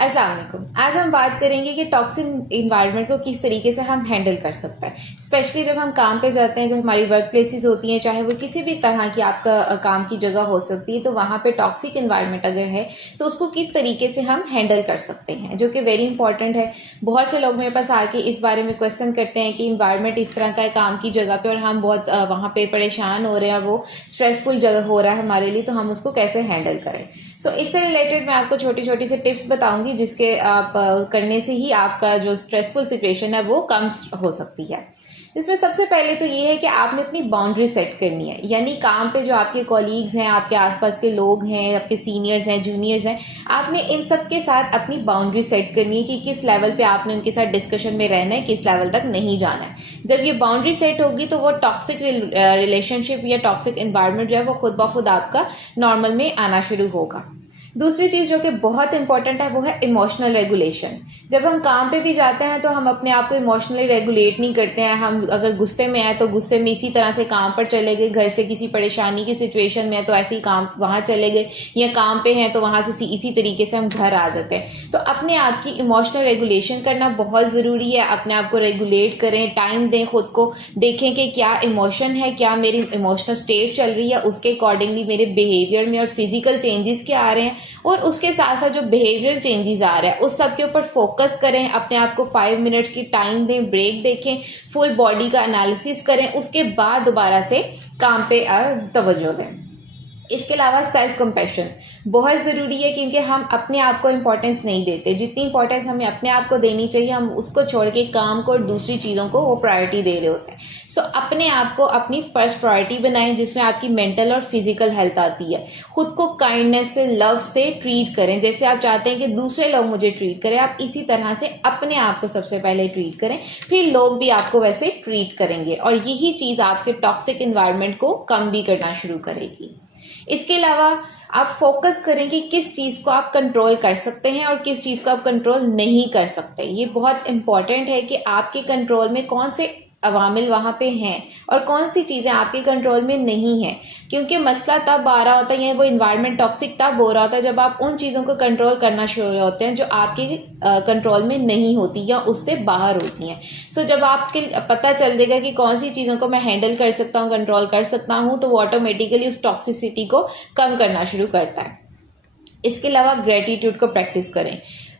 अस्सलाम वालेकुम। आज हम बात करेंगे कि टॉक्सिक इन्वायरमेंट को किस तरीके से हम हैंडल कर सकते हैं। स्पेशली जब हम काम पे जाते हैं, जो हमारी वर्क प्लेसेस होती हैं, चाहे वो किसी भी तरह की आपका काम की जगह हो सकती है, तो वहाँ पे टॉक्सिक इन्वायरमेंट अगर है तो उसको किस तरीके से हम हैंडल कर सकते हैं, जो कि वेरी इंपॉर्टेंट है। बहुत से लोग मेरे पास आके इस बारे में क्वेश्चन करते हैं कि इन्वायरमेंट इस तरह का है काम की जगह पे और हम बहुत वहाँ पे परेशान हो रहे हैं, वो स्ट्रेसफुल जगह हो रहा है हमारे लिए, तो हम उसको कैसे हैंडल करें। सो इससे रिलेटेड मैं आपको छोटी छोटी सी टिप्स बताऊंगी, जिसके आप करने से ही आपका जो स्ट्रेसफुल सिचुएशन है वो कम हो सकती है। इसमें सबसे पहले तो ये है कि आपने अपनी बाउंड्री सेट करनी है, यानी काम पे जो आपके कॉलीग्स हैं, आपके आसपास के लोग हैं, आपके सीनियर्स हैं, जूनियर्स हैं, आपने इन सब के साथ अपनी बाउंड्री सेट करनी है कि किस लेवल पे आपने उनके साथ डिस्कशन में रहना है, किस लेवल तक नहीं जाना है। जब ये बाउंड्री सेट होगी तो वो टॉक्सिक रिलेशनशिप या टॉक्सिक एनवायरनमेंट जो है वो खुद ब खुद आपका नॉर्मल में आना शुरू होगा। दूसरी चीज जो कि बहुत इंपॉर्टेंट है वो है इमोशनल रेगुलेशन। जब हम काम पे भी जाते हैं तो हम अपने आप को इमोशनली रेगुलेट नहीं करते हैं। हम अगर गुस्से में आए तो गुस्से में इसी तरह से काम पर चले गए, घर से किसी परेशानी की सिचुएशन में है तो ऐसे ही काम वहां चले गए, या काम पे हैं तो वहां से इसी तरीके से हम घर आ जाते हैं। तो अपने आप की इमोशनल रेगुलेशन करना बहुत जरूरी है। अपने आप को रेगुलेट करें, टाइम दें, खुद को देखें कि क्या इमोशन है, क्या मेरी इमोशनल स्टेट चल रही है, उसके अकॉर्डिंगली मेरे बिहेवियर में और फिजिकल चेंजेस क्या आ रहे हैं, और उसके साथ साथ जो बिहेवियरल चेंजेस आ रहा है उस सब के ऊपर फोकस करें। अपने आप को 5 मिनट्स की टाइम दें, ब्रेक देखें, फुल बॉडी का एनालिसिस करें, उसके बाद दोबारा से काम पे तवज्जो दें। इसके अलावा सेल्फ कंपैशन बहुत ज़रूरी है, क्योंकि हम अपने आप को इम्पोर्टेंस नहीं देते। जितनी इंपॉर्टेंस हमें अपने आप को देनी चाहिए, हम उसको छोड़ के काम को और दूसरी चीज़ों को वो प्रायोरिटी दे रहे होते हैं। सो अपने आप को अपनी फर्स्ट प्रायोरिटी बनाएं, जिसमें आपकी मेंटल और फिजिकल हेल्थ आती है। खुद को काइंडनेस से, लव से ट्रीट करें। जैसे आप चाहते हैं कि दूसरे लोग मुझे ट्रीट करें, आप इसी तरह से अपने आप को सबसे पहले ट्रीट करें, फिर लोग भी आपको वैसे ट्रीट करेंगे, और यही चीज़ आपके टॉक्सिक इन्वायरमेंट को कम भी करना शुरू करेगी। इसके अलावा आप फोकस करें कि किस चीज को आप कंट्रोल कर सकते हैं और किस चीज को आप कंट्रोल नहीं कर सकते। ये बहुत इंपॉर्टेंट है कि आपके कंट्रोल में कौन से अवामिल वहां पे हैं और कौन सी चीजें आपके कंट्रोल में नहीं है। क्योंकि मसला तब आ रहा होता है, या वो इन्वायरमेंट टॉक्सिक तब हो रहा होता है जब आप उन चीजों को कंट्रोल करना शुरू होते हैं जो आपके कंट्रोल में नहीं होती या उससे बाहर होती हैं। सो जब आपके पता चल देगा कि कौन सी चीजों को मैं हैंडल कर सकता हूँ, कंट्रोल कर सकता हूँ, तो वो ऑटोमेटिकली उस टॉक्सिसिटी को कम करना शुरू करता है। इसके अलावा ग्रेटिट्यूड को प्रैक्टिस करें।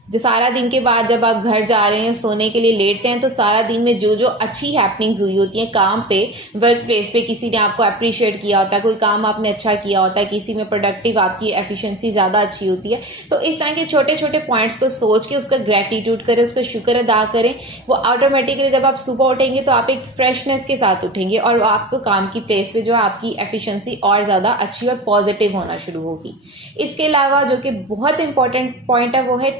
जो सारा दिन के बाद जब आप घर जा रहे हैं, सोने के लिए लेटते हैं, तो सारा दिन में जो जो अच्छी हैपनिंग्स हुई होती हैं काम पे, वर्क प्लेस पे, किसी ने आपको अप्रिशिएट किया होता है, कोई काम आपने अच्छा किया होता है, किसी में प्रोडक्टिव आपकी एफिशिएंसी ज़्यादा अच्छी होती है, तो इस तरह के छोटे छोटे पॉइंट्स को सोच के उसका ग्रेटिट्यूड करें, उसका शुक्र अदा करें। वो ऑटोमेटिकली जब आप सुबह उठेंगे तो आप एक फ्रेशनेस के साथ उठेंगे, और आपको काम की प्लेस पे जो आपकी एफिशिएंसी और ज़्यादा अच्छी और पॉजिटिव होना शुरू होगी। इसके अलावा जो कि बहुत इंपॉर्टेंट पॉइंट है वो है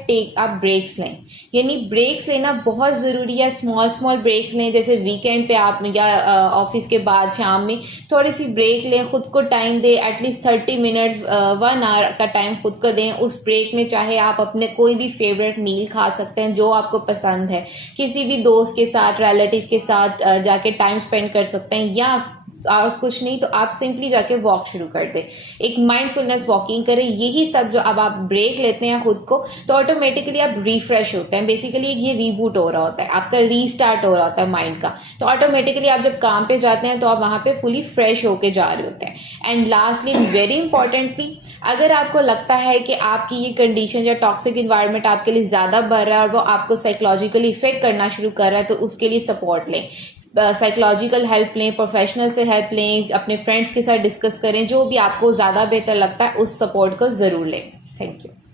आप ब्रेक्स लें। यानी ब्रेक्स लेना बहुत ज़रूरी है। स्मॉल स्मॉल ब्रेक्स लें, जैसे वीकेंड पे आप या ऑफिस के बाद शाम में थोड़ी सी ब्रेक लें, खुद को टाइम दें, एटलीस्ट 30 मिनट्स 1 आवर का टाइम खुद को दें। उस ब्रेक में चाहे आप अपने कोई भी फेवरेट मील खा सकते हैं जो आपको पसंद है, किसी भी दोस्त के साथ, रिलेटिव के साथ जाके टाइम स्पेंड कर सकते हैं, या और कुछ नहीं तो आप सिंपली जाके वॉक शुरू कर दें, एक माइंडफुलनेस वॉकिंग करें। यही सब जो अब आप ब्रेक लेते हैं खुद को, तो ऑटोमेटिकली आप रिफ्रेश होते हैं। बेसिकली ये रीबूट हो रहा होता है, आपका रीस्टार्ट हो रहा होता है माइंड का, तो ऑटोमेटिकली आप जब काम पे जाते हैं तो आप वहां पे फुली फ्रेश होके जा रहे होते हैं। एंड लास्टली, वेरी इंपॉर्टेंटली, अगर आपको लगता है कि आपकी ये कंडीशन या टॉक्सिक इन्वायरमेंट आपके लिए ज्यादा बढ़ रहा है और वो आपको साइकोलॉजिकली इफेक्ट करना शुरू कर रहा है, तो उसके लिए सपोर्ट लें। साइकोलॉजिकल हेल्प लें, प्रोफेशनल से हेल्प लें, अपने फ्रेंड्स के साथ डिस्कस करें। जो भी आपको ज़्यादा बेहतर लगता है उस सपोर्ट को ज़रूर लें। Thank you.